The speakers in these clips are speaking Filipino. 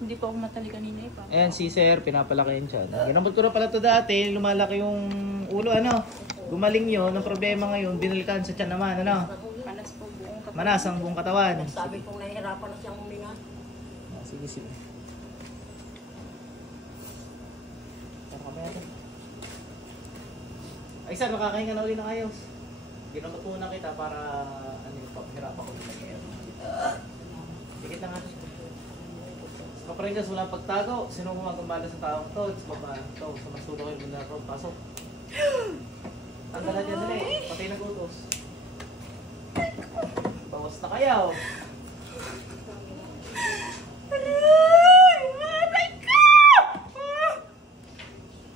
Hindi po ako matali kanina eh. Ayan, si Sir, pinapalaki yun siya. Ginamot ko na pala to dati, lumalaki yung ulo, ano? Gumaling yun, ang problema ngayon, binalikan sa tiyan naman, ano? Manas po buong katawan. Manas ang buong katawan. Sabi kong nahihirapan na siyang huminga. Sige, sige. Tara ka ba yan? Ay, Sir, makakahinga na uli ng ayos. Ginamot muna kita para, ano yung papahirapan ko nila ngayon. Dikit na nga siya. Kaparingas, walang pagtago. Sino gumagambala sa taong to? Sa babae to. Sa masulo kayo muna ito. Pasok. Tanggalan yan dali. Patay ng utos. Bawas na kayaw.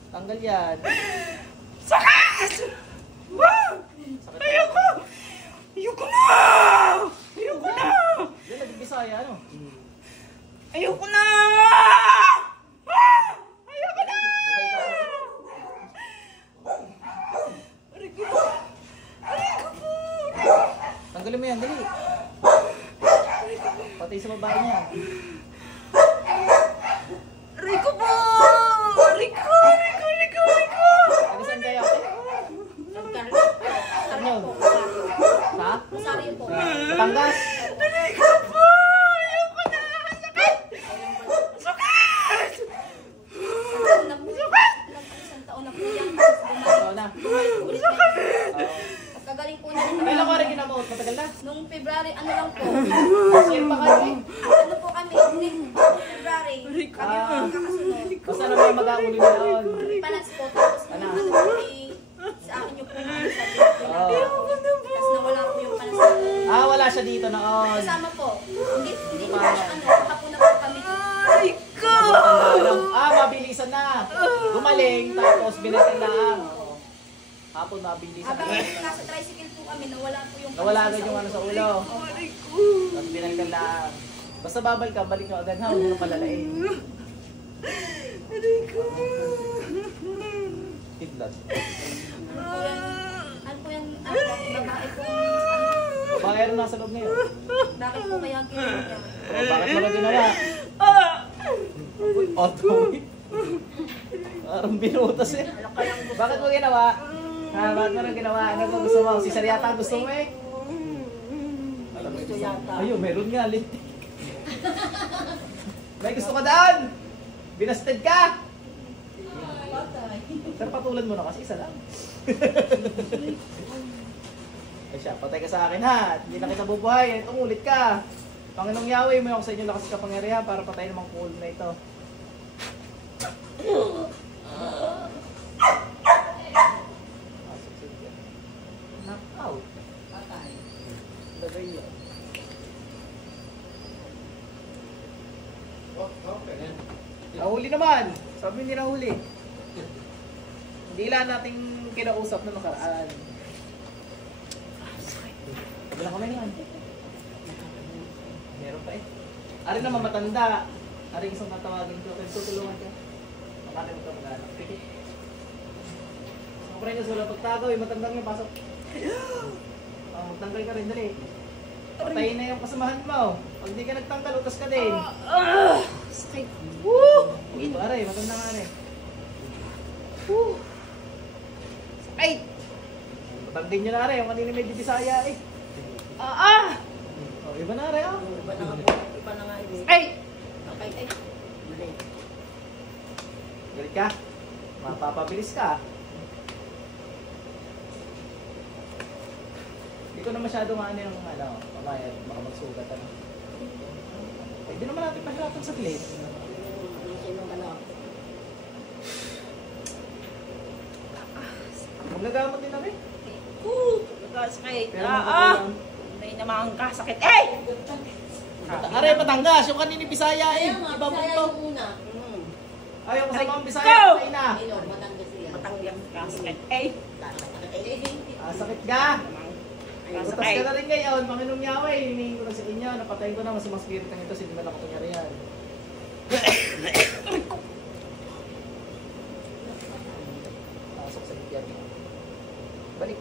Tanggal yan. Sakit! Sakit. Ayoko! Ayoko na! Ayoko na! Yan, naging Bisaya, ano? Ayoko na! Ayoko na! Bukay ka. Aray ko po! Aray ko po! Tanggalin mo yan, dali. Patay sa babae niya. Aray ko po! Aray ko! Aray ko! Aray ko! Aray ko! Ano saan kayo? Saan yun? Ha? Masari po. Batangas? Aray ko po! Ayoko na! Sakit! Sakit! Isang taon na po yan. Ito na. Ulit na yan. Pagkagaling po niya. Kailan ko rin ginamot? Matagal na? Nung February, ano lang po. Sir pa kayo eh. Ano po kami? February. Kami po magkakasunod. Basta na may mag-auli na doon. Panas po. Tapos Ano? ano po sa akin yung po. Sabi ko na. Tapos nawala po yung panas na. Ah, wala siya dito noon. Kasama po. Hindi po ano. Hapon na po kami. Aray ko! Ah, mabilisan na. Gumaling, tapos binalikan lang. Hapon mabilisan Habang na. nasa tricycle po kami, nawala po yung Nawala panas agad sa yung ano sa ulo. Aray ko! Tapos binalikan lang. Basta babal ka, balik nyo agad ha. Huwag mo palalain. Aray ko! Tidlat. Ano po yan? Ano po? Babae po. Ano? Bakit ano nasa loob ngayon? Bakit po kaya ang ginawa niya? Oh, bakit mo na ginawa? Ah! Auto. Parang binutas eh. Bakit mo ginawa? Ha, bakit mo na ginawa? Ano ba gusto mo? Si Sir yata gusto mo eh. Gusto yata. Ayun, meron nga lintik. May gusto ka daan! Binasted ka! Sir, patulan mo na kasi isa lang. Ay siya, patay ka sa akin ha. Hindi na kita bubuhay. Tumulit ka. Panginoong Yahweh, may ako sa inyo lakas kapangyarihan para patayin namang kulo na ito. Knock out. Lagay yan. Nahuli naman. Sabi hindi nahuli. Hindi lang nating kinausap na nakaraan. Wala kami naman. Meron pa eh. Ari naman matanda. Ari isang tatawagin ko. Kaya tutulungan ka. Makalim ka mag-anak. Pikit. Siyempre nyo wala pagtago eh. Matandang yung pasok. Magtanggal ka rin. Dali. Patayin na yung kasamahan mo. Pag di ka nagtanggal, utas ka din. Sakit! Ito, aray, matanda nga aray. Sakit! Matandin nyo na aray, yung kanina medyo Bisaya eh. Ah! Oh, iba na aray ah. Iba na nga po. Iba na nga iba. Ay! Okay, ay. Mali. Galit ka? Mapapabilis ka. Hindi ko na masyado maano yung ano, mamaya, baka magsugat ano. Hindi naman natin mahirapan sa plate. Sino ka na? Magagamot din kami. Sakit! Pero Ah! magugulang. May namang kasakit. Ay! Aray, Batangas, yung kanini Bisaya eh. Kaya nga, Iba mo Bisaya to. yung una. Ay, yung kasama ang Bisaya, Go! patay na. Ino, Batangas siya. Matanggang kasakit. Ay! Sakit ka. Utas ka Kasakit. na rin ngayon, Panginoong Yahweh, hinihingi ko na sa inyo, napatayin ko na masamang spirit ng ito, hindi man ako kunyarihan. Pasok sa bigyan. Balik.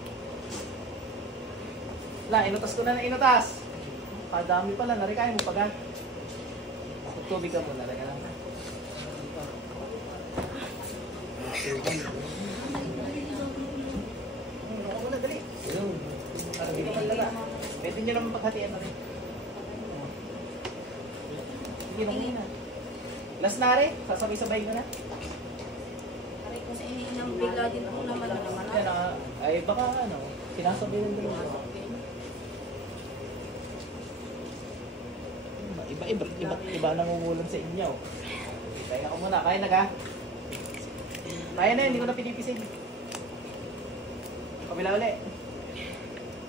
Wala, inutas ko na inutas. Padami pala, narikain mo paga. Tubig ka muna, lagyan lang. Ako muna, dali. Para di ka maglaga. Pwede nyo naman paghatian na rin. Sige, naman na. Last na rin, sasabay-sabay ko na. Aray ko sa inang bigla din ako naman naman. Yan, ay baka ano, sinasabi ng dalawa. Iba nangungulan sa inyo. Kaya ako muna, kaya na ka? Kaya na, hindi ko na pinipisin. Kabila ulit.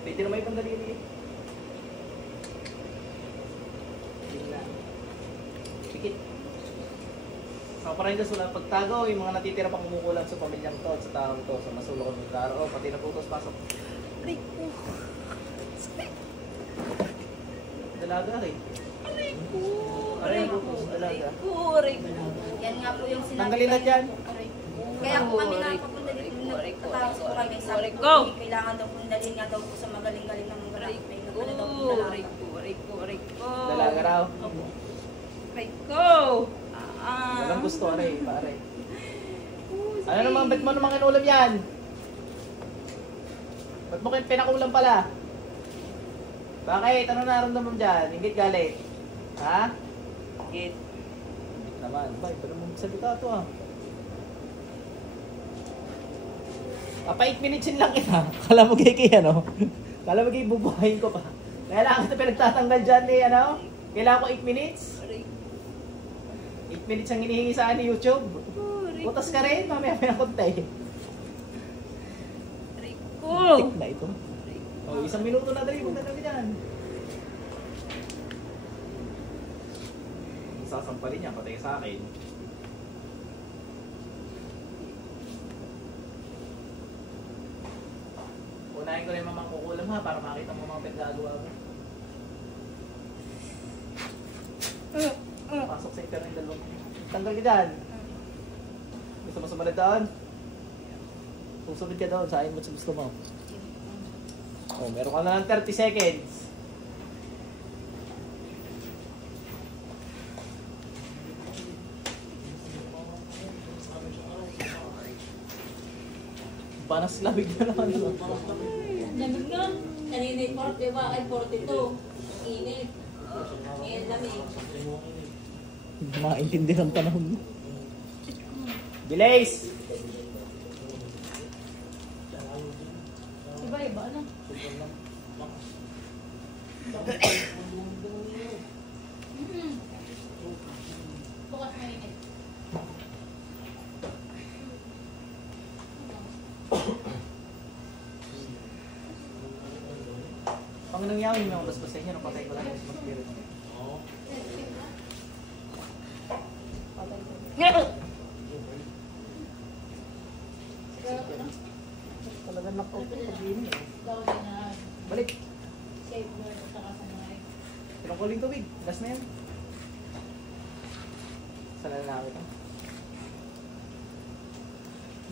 Pwede naman yung pandaliri. Pikit. Sa Parendas, wala pagtago, yung mga natitira pang kumukulang sa pamilyang to, sa taong to, sa masulok ng daro, pati naputos pasok. Aray ko. Dalaga rin. Aray ko. Aray ko, dalaga. Aray ko. Yan nga po yung sinabi. Tanggalin na dyan. Aray ko. Kaya po kami nakapunta dito. Nagtatapos po kami. Sabi ko, Go! kailangan daw pong dalhin nga daw po sa magaling-galing ng mga Aray may ko. nagdala daw po dalaga. Aray ko. Aray ko. Aray ko. Dalaga raw. Aray ko. Walang gusto, aray, pare. Ano naman, ba't mo namang inulam yan? Ba't mo kayo pinakulam pala? Bakit? Ano naramdaman mo dyan? Ingit galit? Ha? Git. Ingit naman. Ba, ito naman salita ito ah. Pa 8 minutes yun lang kita. Kala mo kaya ano? Kala mo kaya bubuhayin ko pa. Kaya lang kita pinagtatanggal dyan eh, ano? Kailangan ko 8 minutes? Aray ko. 8 minutes ang hinihingi sa akin ni YouTube. Aray Utas ka rin, mamaya may nakuntay. ko. Tik na ito. Oh, 1 minuto na dali, punta kami dyan. Sasampalin niya, patay sa akin. Unahin ko na yung mamang kukulam ha, para makita mo mga pinagagawa ko. Pasok sa internet yung dalawang. Tanggal ka dyan. Gusto mo sumunod doon? Susunod ka doon, saan mo sa gusto mo. Oh, meron ka na ng 30 seconds. Panas labig na naman. Lamig na. Kanina yung 40, diba? Ay, 42. Init. Ngayon lamig. Makaintindi ng panahon. Delays! Iba-iba, ano? Bukas mainit. Pang nangyawin yung mga basbas sa inyo, napatay ko lang yung spirit. Talagang knockout ko pag-inom eh. Gawin na. Balik! Save mo at saka sa mga Pinong kuling tubig. Last na yan. Saan na lang ito?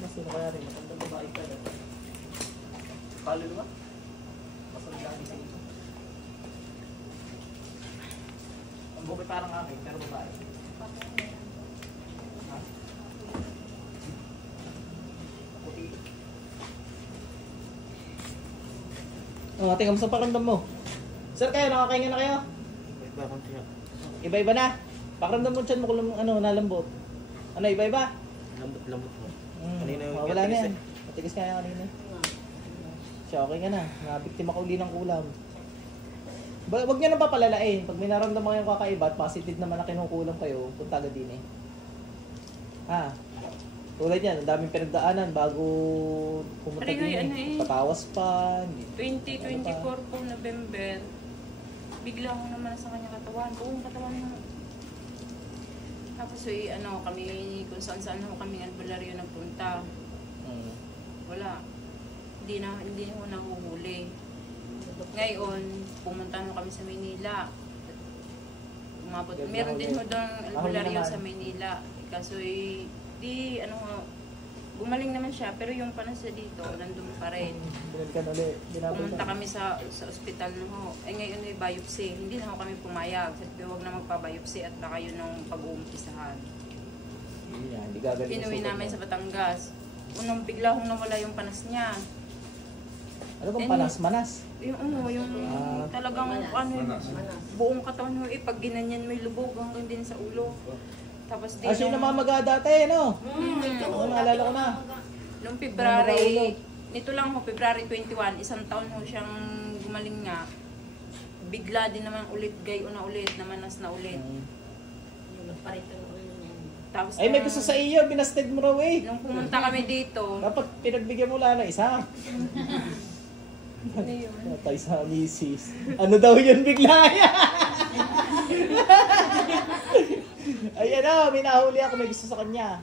Mas sino kaya rin? Matandang babae ka na. Palo diba? Masal lagi sa ito. Ang buki parang akin, pero babae. Ha? Puti. Oh, tingnan mo sa pakiramdam mo. Sir, kayo, nakakainga na kayo? Iba-iba na. Pakiramdam mo dyan mo kung ano, nalambot. Ano, iba-iba? Lambot mo. Kanina yung yung wala na matigas yan. Matigas kaya kanina. Siya, okay ka na. Nabiktima ka uli ng kulam. Huwag nyo nang papalalain. Pag may naramdaman kayong kakaiba at positive naman na kinukulam kayo, punta agad din eh. Ha? Tulad yan, ang daming pinagdaanan bago pumunta Aray, din ano eh. Patawas pa. 2024 po November, bigla ko naman sa kanya katawan. Buong katawan na. Tapos ano, kami kung saan ho kami albularyo nagpunta. Wala. Hindi ho nahuhuli. Ngayon, pumunta ho kami sa Maynila. Umabot. Meron din ho doon albularyo sa Maynila. Kaso di ano ho, Gumaling naman siya, pero yung panas niya dito, nandun pa rin. Binalikan ulit. Pumunta kami sa ospital na ho. Eh ngayon ay biopsy. Hindi na ho kami pumayag. Sabi ko, huwag na magpa-biopsy at baka yun ang pag-uumpisahan. Hindi gagaling. Inuwi namin sa Batangas. Unang bigla hong nawala yung panas niya. Ano bang panas? Manas? Yung talagang buong katawan mo, pag ginanyan mo yung lubog hanggang din sa ulo. Tapos din Siya yung namamaga dati, no? Oo, naalala ko na. Noong February, nito lang ho, February 21, isang taon ho siyang gumaling nga. Bigla din naman ulit, gayo na ulit, namanas na ulit. Tapos Ay, may gusto sa iyo, binasted mo raw eh. nung pumunta kami dito, Dapat pinagbigyan mo lang na isa. ano yun? Patay sa misis. Ano daw yun bigla? Ayan o, may nahuli ako, may gusto sa kanya.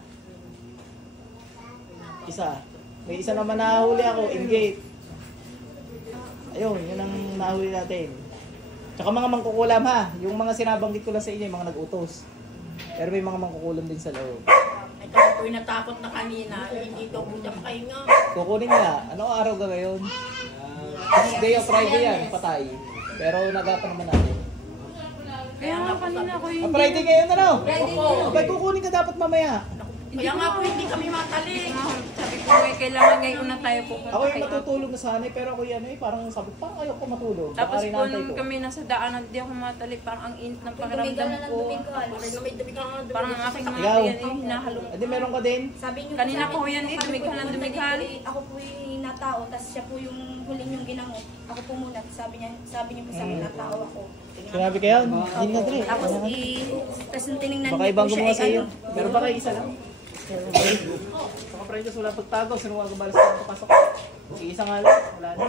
Isa. May isa naman nahuli ako, engage. Ayun, yun ang nahuli natin. Tsaka mga mangkukulam ha, yung mga sinabanggit ko lang sa inyo, yung mga nag-utos. Pero may mga mangkukulam din sa loob. Ito po yung natakot na kanina. Hindi daw po siya makahinga. Kukunin nga, anong araw ka ngayon? Day of Friday yan, patay. Pero nagapan naman natin. Kaya nga kanina ko yung Friday ngayon na no? Friday Abay, kukunin ka dapat mamaya. Kaya nga po hindi kami mataling. sabi ko, kailangan ngayon na tayo pupunta. Ako yung kay matutulog na sana pero ako yan parang sabi, parang ayoko matulog. Tapos Baka rin po naantay nung ko. kami nasa daanan, di ako matali, parang ang init ng Dumigal pakiramdam na ng ko. dumigal. May dumigal nga dumigal. Parang ang aking mga Ikaw? yan ay hinahalong. Adi meron ka din? Sabi niyo Kanina sa amin, po yan eh, sabi dumigal po ng yung dumigal. nandito, ako po yung natao, tapos siya po yung huling yung ginango. Ako po muna, sabi niyo po sa amin, natao ako. Sinabi kayo? Hindi nga dali. Tapos tapos nung tinignan Baka niyo ibang po siya, gumawa sa iyo. ano, Pero baka isa lang. Mga friends, wala pagtago. Sino nga gumalas na papasok? Isa nga lang. Wala na.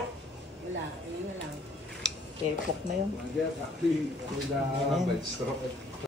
wala, yun na lang. Tepok na yun. Mangia, tapi udah maestro.